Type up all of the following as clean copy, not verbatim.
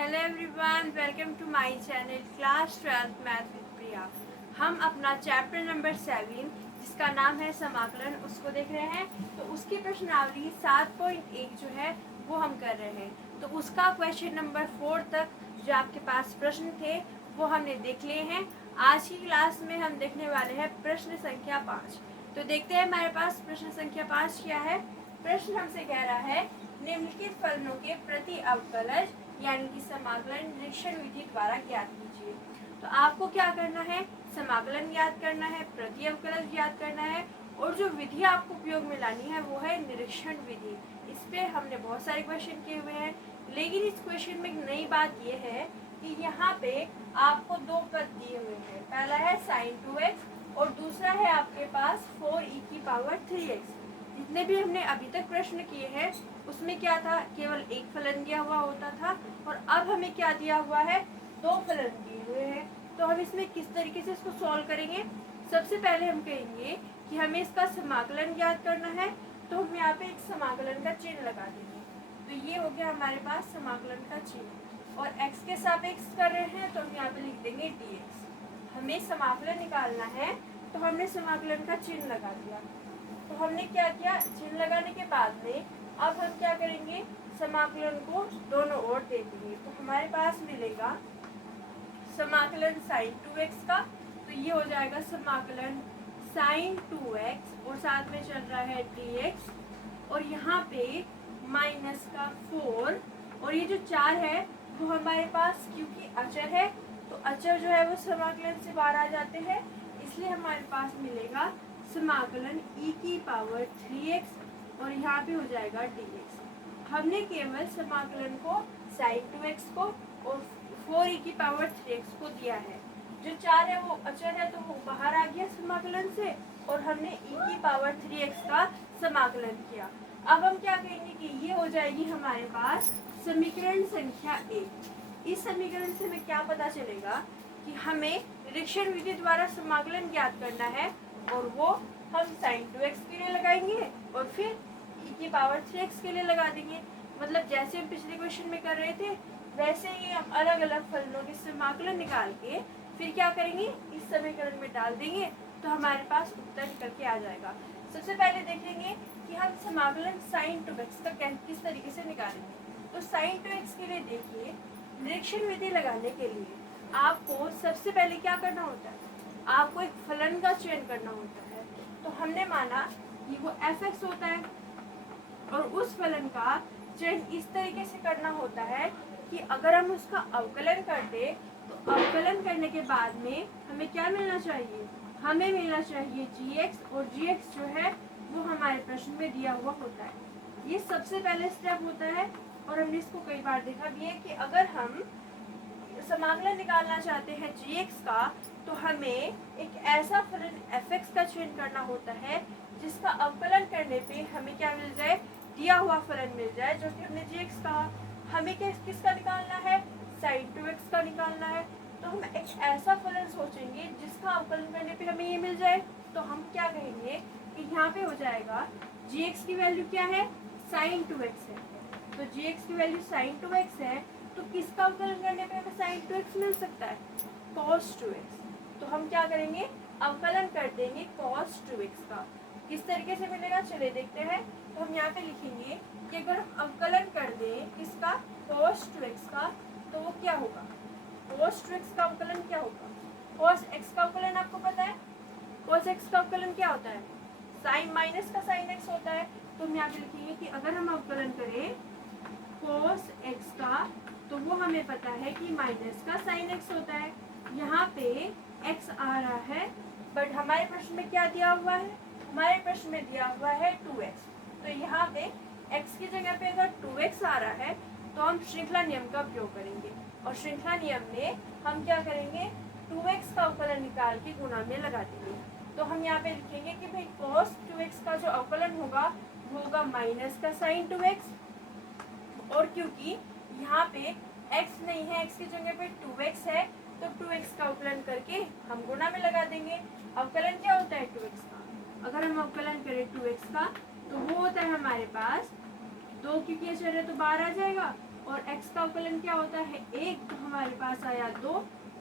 Hello everyone, welcome to my channel class 12th math with Priya. हम अपना chapter number 7 जिसका नाम है समाकलन उसको देख रहे हैं। तो उसकी प्रश्नावली 7.1 जो है वो हम कर रहे हैं। तो उसका क्वेश्चन नंबर 4 तक जो आपके पास प्रश्न थे वो हमने देख लिए हैं। आज की क्लास में हम देखने वाले हैं प्रश्न संख्या 5। तो देखते हैं हमारे पास प्रश्न संख्या 5 क्या है। प्रश्न हमसे कह रहा है निम्नलिखित फलनों के प्रति अवकलज यानी कि समाकलन निरीक्षण विधि द्वारा ज्ञात कीजिए। तो आपको क्या करना है, समाकलन ज्ञात करना है, प्रति अवकलज ज्ञात करना है और जो विधि आपको उपयोग में लानी है वो है निरीक्षण विधि। इस पे हमने बहुत सारे क्वेश्चन किए हुए हैं, लेकिन इस क्वेश्चन में एक नई बात ये है कि यहाँ पे आपको दो पद दिए हुए हैं। पहला है sin 2x और दूसरा है आपके पास 4e⁻3x। जितने भी हमने अभी तक प्रश्न किए हैं उसमें क्या था, केवल एक फलन दिया हुआ होता था और अब हमें क्या दिया हुआ है, दो फलन दिए हुए हैं। तो हम इसमें किस तरीके से इसको सॉल्व करेंगे। सबसे पहले हम कहेंगे कि हमें इसका समाकलन ज्ञात करना है, तो हम यहाँ पे एक समाकलन का चिन्ह लगा देंगे। तो ये हो गया हमारे पास समाकलन का चिन्ह और x के सापेक्ष कर रहे हैं तो हम यहाँ पे लिख देंगे dx। हमें समाकलन निकालना है तो हमने समाकलन का चिन्ह लगा दिया। तो हमने क्या किया, चिन्ह लगाने के बाद में अब हम क्या करेंगे, समाकलन को दोनों ओर दे देंगे। तो हमारे पास मिलेगा समाकलन sin 2x का, तो ये हो जाएगा समाकलन sin 2x और साथ में चल रहा है dx और यहाँ पे माइनस का 4 और ये जो 4 है वो हमारे पास क्योंकि अचर है तो अचर जो है वो समाकलन से बाहर आ जाते हैं, इसलिए हमारे पास मिलेगा समाकलन e⁻3x और यहाँ पे हो जाएगा dx। हमने केवल समाकलन को sin 2x को और 4e⁻3x को दिया है। जो 4 है वो अचर है तो वो बाहर आ गया समाकलन से और हमने e⁻3x का समाकलन किया। अब हम क्या कहेंगे कि ये हो जाएगी हमारे पास समीकरण संख्या 1। इस समीकरण से हमें क्या पता चलेगा कि हमें निरीक्षण विधि द्वारा समाकलन ज्ञात करना है और वो हम sin 2x के लिए लगाएंगे और फिर e⁻3x के लिए लगा देंगे। मतलब जैसे हम पिछले क्वेश्चन में कर रहे थे वैसे ही हम अलग अलग फलनों के समाकलन निकाल के फिर क्या करेंगे, इस समीकरण में डाल देंगे तो हमारे पास उत्तर निकल के आ जाएगा। सबसे पहले देखेंगे कि हम समाकलन sin 2x का किस तरीके से निकालेंगे। तो sin 2x के लिए देखिए, निरीक्षण विधि लगाने के लिए आपको सबसे पहले क्या करना होता है, आपको एक फलन का चयन करना होता है। तो हमने माना कि वो f(x) होता है और उस फलन का चयन इस तरीके से करना होता है कि अगर हम उसका अवकलन कर दे तो अवकलन करने के बाद में हमें क्या मिलना चाहिए, हमें मिलना चाहिए gx और gx जो है वो हमारे प्रश्न में दिया हुआ होता है। ये सबसे पहले स्टेप होता है और हमने इसको कई बार देखा भी है कि अगर हम समाकलन निकालना चाहते हैं gx का तो हमें एक ऐसा फलन f(x) का चयन करना होता है जिसका अवकलन करने पे हमें क्या मिल जाए, दिया हुआ फलन मिल जाए जो कि हमने gx कहा। हमें किसका निकालना है, sin 2x का निकालना है। तो हम एक ऐसा फलन सोचेंगे जिसका अवकलन करने पे हमें ये मिल जाए। तो हम क्या कहेंगे कि यहाँ पे हो जाएगा gx की वैल्यू क्या है, sin 2x है। तो gx की वैल्यू sin 2x है तो किसका अवकलन करने पे हमें sin 2x मिल सकता है, cos 2x। तो हम क्या करेंगे, अवकलन कर देंगे cos 2x का। किस तरीके से मिलेगा चलिए देखते हैं। तो हम यहाँ पे लिखेंगे कि अगर हम अवकलन कर दें किसका, cos 2x का, तो वो क्या होगा, cos 2x का अवकलन क्या होगा, cos x का अवकलन आपको पता है, cos x का अवकलन क्या होता है, sin माइनस का sin x होता है। तो हम यहाँ पे लिखेंगे कि अगर हम अवकलन करें cos x का तो वो हमें पता है कि माइनस का sin x होता है। यहाँ पे x आ रहा है बट हमारे प्रश्न में क्या दिया हुआ है, हमारे प्रश्न में दिया हुआ है 2x। तो यहाँ पे x की जगह पे अगर 2x आ रहा है तो हम श्रृंखला नियम का प्रयोग करेंगे और श्रृंखला नियम में हम क्या करेंगे, 2x का अवकलन निकाल के गुणा में लगा देंगे। तो हम यहाँ पे लिखेंगे कि भाई cos 2x का जो अवकलन होगा वो होगा माइनस का sin 2x और क्योंकि यहाँ पे x नहीं है, x की जगह पे 2x है तो 2x का अवकलन करके हम गुणा में लगा देंगे। अवकलन क्या होता है 2x का, अगर हम अवकलन करें 2x का तो वो होता है हमारे पास 2 क्योंकि अचर है तो बाहर आ जाएगा और x का अवकलन क्या होता है 1, तो हमारे पास आया 2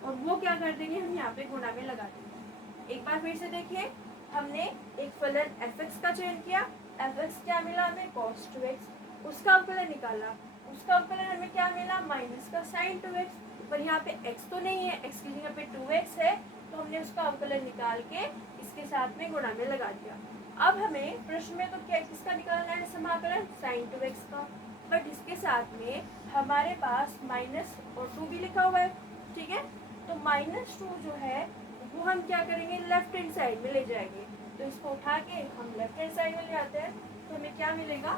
और वो क्या कर देंगे हम यहाँ पे गुणा में लगा देंगे। एक बार फिर से देखिए, हमने एक फलन fx का चयन किया, fx क्या मिला हमें cos 2x, उसका अवकलन निकाला, उसका अवकलन हमें क्या मिला माइनस का sin 2x, पर यहाँ पे x तो नहीं है, x की जगह पे 2x है, तो हमने उसका अवकलन निकाल के इसके साथ में गुणा में लगा दिया। अब हमें प्रश्न में तो क्या किसका निकालना है समाकलन sin 2x का, बट इसके साथ में हमारे पास माइनस और 2 भी लिखा हुआ है, ठीक है। तो -2 जो है वो हम क्या करेंगे लेफ्ट हैंड साइड में ले जाएंगे, तो इसको उठा के हम लेफ्ट हैंड साइड में ले आते हैं, तो हमें क्या मिलेगा,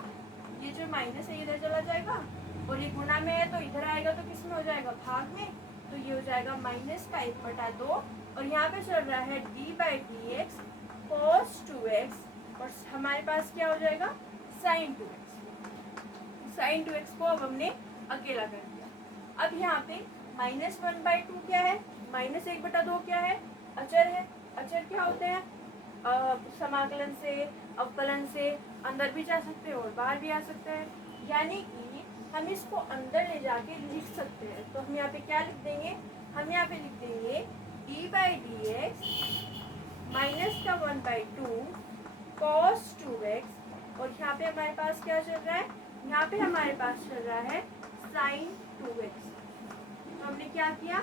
ये जो माइनस है इधर चला जाएगा और ये गुणा में है तो इधर आएगा, तो किस में हो जाएगा भाग में, तो ये हो जाएगा माइनस का 1/2 और यहाँ पे चल रहा है d/dx cos 2x और हमारे पास क्या हो जाएगा sin 2x। sin 2x को अब हमने अकेला कर दिया। अब यहाँ पे -1/2 क्या है, -1/2 क्या है, अचर है। अचर क्या होते हैं, समाकलन से अवकलन से अंदर भी जा सकते हैं और बाहर भी आ सकते हैं, यानी कि हम इसको अंदर ले जाके लिख सकते हैं। तो हम यहाँ पे क्या लिख देंगे, हम यहाँ पे लिख देंगे d/dx -1/2 cos 2x और यहाँ पे हमारे पास क्या चल रहा है, यहाँ पे हमारे पास चल रहा है sin 2x। तो हमने क्या किया,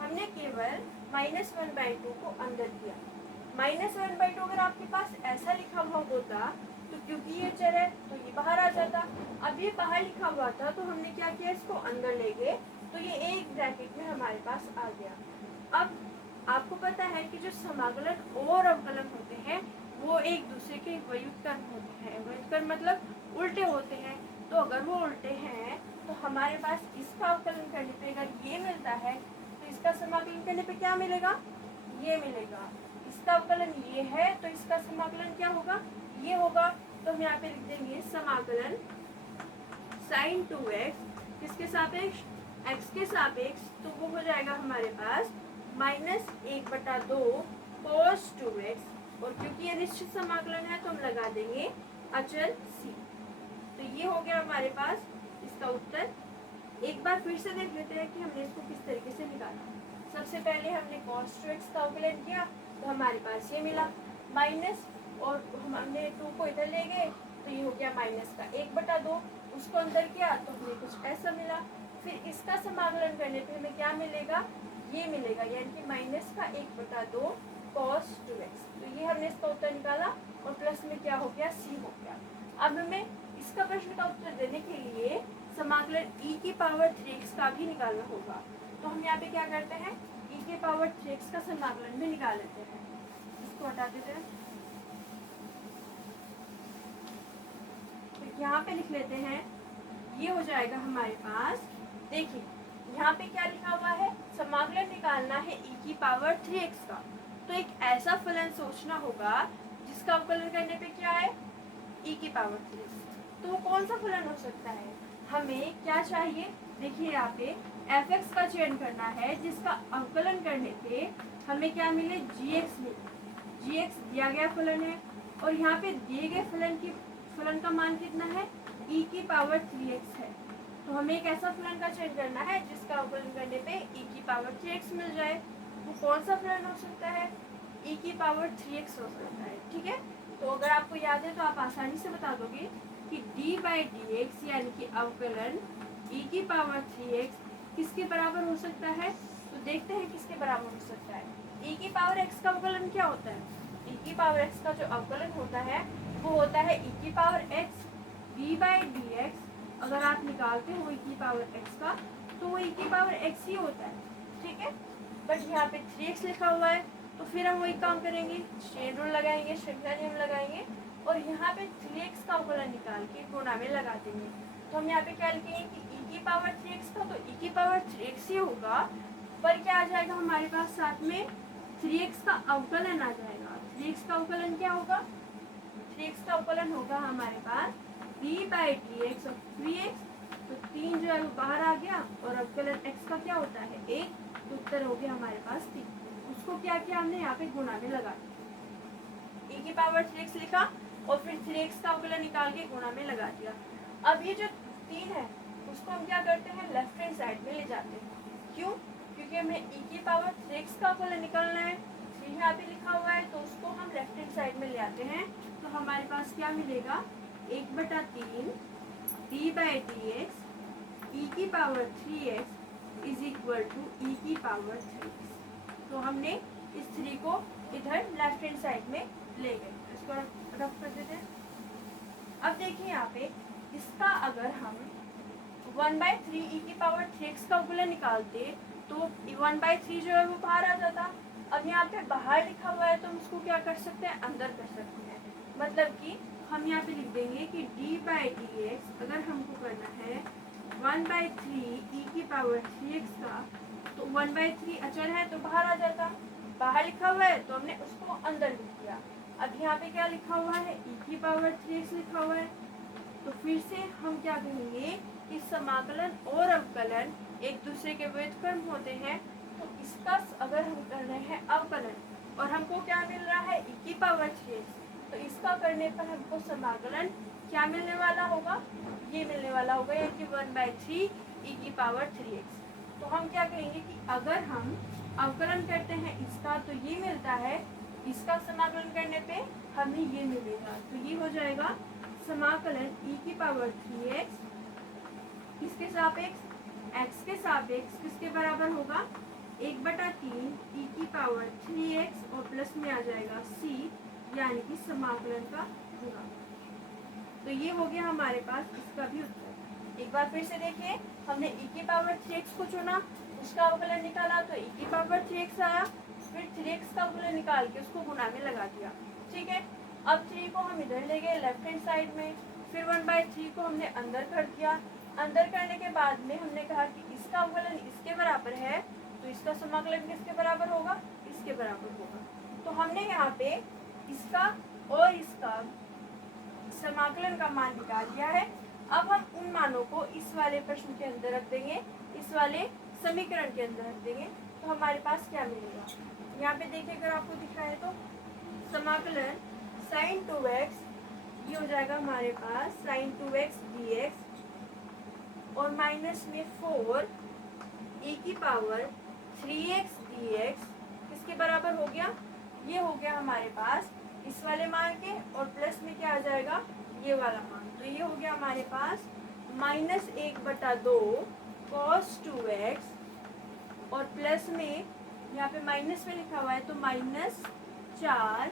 हमने केवल -1/2 को अंदर किया। -1/2 अगर आपके पास ऐसा लिखा हुआ होता तो क्योंकि ये चर है तो ये बाहर आ जाता, अब ये बाहर लिखा हुआ था तो हमने क्या किया, इसको अंदर ले गए, तो ये एक ब्रैकेट में हमारे पास आ गया। अब आपको पता है कि जो समाकलन और अवकलन होते हैं वो एक दूसरे के व्युत्क्रम होते हैं, व्युत्क्रम मतलब उल्टे होते हैं, तो अगर वो उल्टे हैं तो हमारे पास इसका अवकलन करने पे अगर ये मिलता है तो इसका समाकलन करने पे क्या मिलेगा, ये मिलेगा। इसका अवकलन ये है तो इसका समाकलन क्या होगा, ये होगा। तो हम यहाँ पे लिख देंगे समाकलन sin 2x किसके सापेक्ष, x के सापेक्ष, तो वो हो जाएगा हमारे पास -1/2 cos 2x और क्योंकि ये निश्चित समाकलन है तो हम लगा देंगे अचल c। तो ये हो गया हमारे पास इसका उत्तर। एक बार फिर से देख लेते हैं कि हमने इसको किस तरीके से निकाला। सबसे पहले हमने cos 2x का अवकलन किया तो हमारे पास ये मिला माइनस, और हमने 2 को इधर ले गए तो ये हो गया माइनस का 1/2, उसको अंदर किया तो हमें कुछ ऐसा मिला। फिर इसका समाकलन करने पे हमें क्या मिलेगा, ये मिलेगा, यानी कि माइनस का 1/2 cos 2x। तो ये हमने इसका उत्तर निकाला और प्लस में क्या हो गया, c हो गया। अब हमें इसका प्रश्न का उत्तर देने के लिए समाकलन e⁻3x का भी निकालना होगा, तो हम यहाँ पे क्या करते हैं, e⁻3x का समाकलन भी निकाल लेते हैं। इसको हटा देते हैं, तो यहाँ पे लिख लेते हैं, ये हो जाएगा हमारे पास, देखिए यहाँ पे क्या लिखा हुआ है, समाकलन निकालना है e⁻3x का, तो एक ऐसा फलन सोचना होगा जिसका अवकलन करने पे क्या है e⁻3x। तो कौन सा फलन हो सकता है, हमें क्या चाहिए, देखिए यहाँ पे fx का चयन करना है जिसका अवकलन करने पे हमें क्या मिले, gx मिले। gx दिया गया फलन है और यहाँ पे दिए गए फलन का मान कितना है, e⁻3x है। तो हमें एक ऐसा फलन का चयन करना है जिसका अवकलन करने पे e⁻3x मिल जाए। वो कौन सा फलन हो सकता है, e⁻3x हो सकता है, ठीक है। तो अगर आपको याद है तो आप आसानी से बता दोगे कि d/dx यानी कि अवकलन e⁻3x किसके बराबर हो सकता है। तो देखते हैं किसके बराबर हो सकता है। e⁻x का अवकलन क्या होता है, e⁻x का जो अवकलन होता है वो होता है e⁻x d/dx। अगर आप निकालते हो e⁻x का तो वो e⁻x ही होता है, ठीक है। बट यहाँ पे 3x लिखा हुआ है तो फिर हम वही काम करेंगे, चेन रूल लगाएंगे, श्रृंखला नियम लगाएंगे और यहाँ पे 3x का अवकलन निकाल के गुणा में लगा देंगे। तो हम यहाँ पे क्या लिखेंगे कि e⁻3x का तो e⁻3x ही होगा, पर क्या आ जाएगा हमारे पास साथ में 3x का अवकलन आ जाएगा। 3x का अवकलन क्या होगा, 3x का अवकलन होगा हमारे पास d/dx और 3x, तो 3 जो है वो बाहर आ गया और अवकलन x का क्या होता है 1, तो उत्तर हो गया हमारे पास 3। उसको क्या किया हमने यहाँ पे गुणा में लगा दिया, e⁻3x लिखा और फिर 3x का अवकलन निकाल के गुणा में लगा दिया। अब ये जो 3 है उसको हम क्या करते हैं, लेफ्ट हैंड साइड में ले जाते हैं। क्यों? क्योंकि हमें e की पावर 3x का अवकलन निकालना है, यहाँ पे लिखा हुआ है, तो उसको हम लेफ्ट हैंड साइड में ले आते हैं। तो हमारे पास क्या मिलेगा, 1/3 d/dx e की power 3x is equal to e की पावर 3x। तो हमने इस 3 को इधर लेफ्ट हैंड साइड में ले गए, इसको रफ कर देते हैं। अब देखिए यहाँ पे इसका अगर हम 1/3 e की पावर 3x का अवकलन निकालते तो 1/3 जो है वो बाहर आ जाता। अब यहाँ पे बाहर लिखा हुआ है तो हम उसको क्या कर सकते हैं, अंदर कर सकते हैं। मतलब कि हम यहाँ पे लिख देंगे कि d/dx अगर हमको करना है 1/3 e की पावर 3x का, तो 1/3 अचर है तो बाहर आ जाता। बाहर लिखा हुआ है तो हमने उसको अंदर लिख दिया। अब यहाँ पे क्या लिखा हुआ है, e की पावर 3x लिखा हुआ है। तो फिर से हम क्या कहेंगे कि समाकलन और अवकलन एक दूसरे के व्युत्क्रम होते हैं। तो इसका अगर हम कर रहे हैं अवकलन और हमको क्या मिल रहा है, e की पावर 3x, तो इसका करने पर हमको समाकलन क्या मिलने वाला होगा, ये मिलने वाला होगा, यानी कि 1/3 e की पावर 3x। तो हम क्या कहेंगे कि अगर हम अवकलन करते हैं इसका तो ये मिलता है, इसका समाकलन करने पे हमें ये मिलेगा। तो ये हो जाएगा समाकलन e की पावर 3x किसके सापेक्ष, x के सापेक्ष किसके बराबर होगा, 1/3 e की पावर 3x और प्लस में आ जाएगा c, यानी कि समाकलन का गुणा। तो ये हो गया हमारे पास इसका भी उत्तर। एक बार फिर से देखिए, हमने e की पावर 3x को चुना, उसका अवकलन निकाला तो e की पावर 3x आया, फिर 3x का अवकलन निकाल के उसको गुणा में लगा दिया। ठीक है, अब 3 को हम इधर ले गए लेफ्ट हैंड साइड में, फिर 1/3 को हमने अंदर कर दिया। अंदर करने के बाद में हमने कहा कि इसका अवकलन इसके बराबर है, तो इसका समाकलन किसके बराबर होगा, इसके बराबर होगा। तो हमने यहाँ पे इसका और इसका समाकलन का मान निकाल लिया है। अब हम उन मानों को इस वाले प्रश्न के अंदर रख देंगे, इस वाले समीकरण के अंदर रख देंगे। तो हमारे पास क्या मिलेगा, यहाँ पे देखिए अगर आपको दिख रहा है तो समाकलन sin 2x, ये हो जाएगा हमारे पास sin 2x dx और माइनस में 4 e की पावर 3x dx किसके बराबर हो गया, ये हो गया हमारे पास इस वाले मान के, और प्लस में क्या आ जाएगा, ये वाला मान। तो ये हो गया हमारे पास -1/2 cos 2x और प्लस में यहाँ पे माइनस में लिखा हुआ है तो -4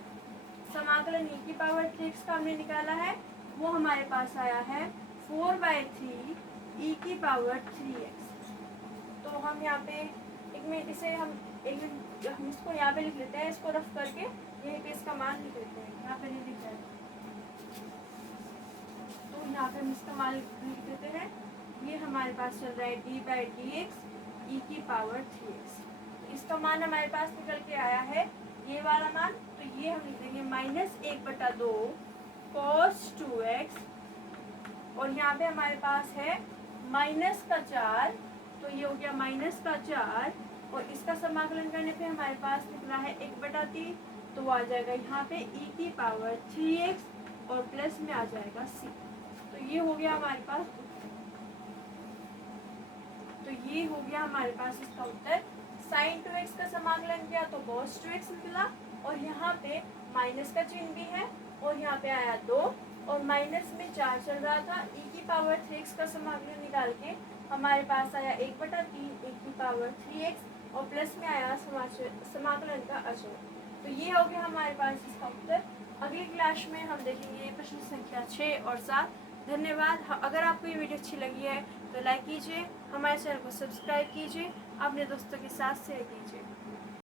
समाकलन e की पावर 3x का हमने निकाला है, वो हमारे पास आया है 4/3 e की पावर 3x। तो हम यहाँ पे एक मिनट इसे हम इसको यहाँ पे लिख लेते हैं, इसको रफ करके यहीं पे इसका मान लिख लेते हैं। यहाँ पे नहीं लिख रहा है तो यहाँ पे हम इसका मान लिख देते हैं। ये हमारे पास चल रहा है d/dx e की पावर 3x। इसका मान हमारे पास निकल के आया है ये वाला मान, तो ये हम लिख देंगे -1/2 cos 2x और यहाँ पे हमारे पास है -4, तो ये हो गया -4 और इसका समाकलन करने पे हमारे पास निकला है 1/3, तो वो आ जाएगा यहाँ पे e की पावर 3x और प्लस में आ जाएगा c। तो ये हो गया हमारे पास इसका उत्तर। sin 2x का समाकलन किया तो cos 2x निकला और यहाँ पे माइनस का चिन्ह भी है और यहाँ पे आया 2 और माइनस में 4 चल रहा था। e की पावर 3x का समाकलन निकाल के हमारे पास आया 1/3 e की पावर 3x और प्लस में आया समाकलन का अचर। तो ये हो गया हमारे पास इसका उत्तर। अगली क्लास में हम देखेंगे प्रश्न संख्या 6 और 7। धन्यवाद। अगर आपको ये वीडियो अच्छी लगी है तो लाइक कीजिए, हमारे चैनल को सब्सक्राइब कीजिए, अपने दोस्तों के साथ शेयर कीजिए।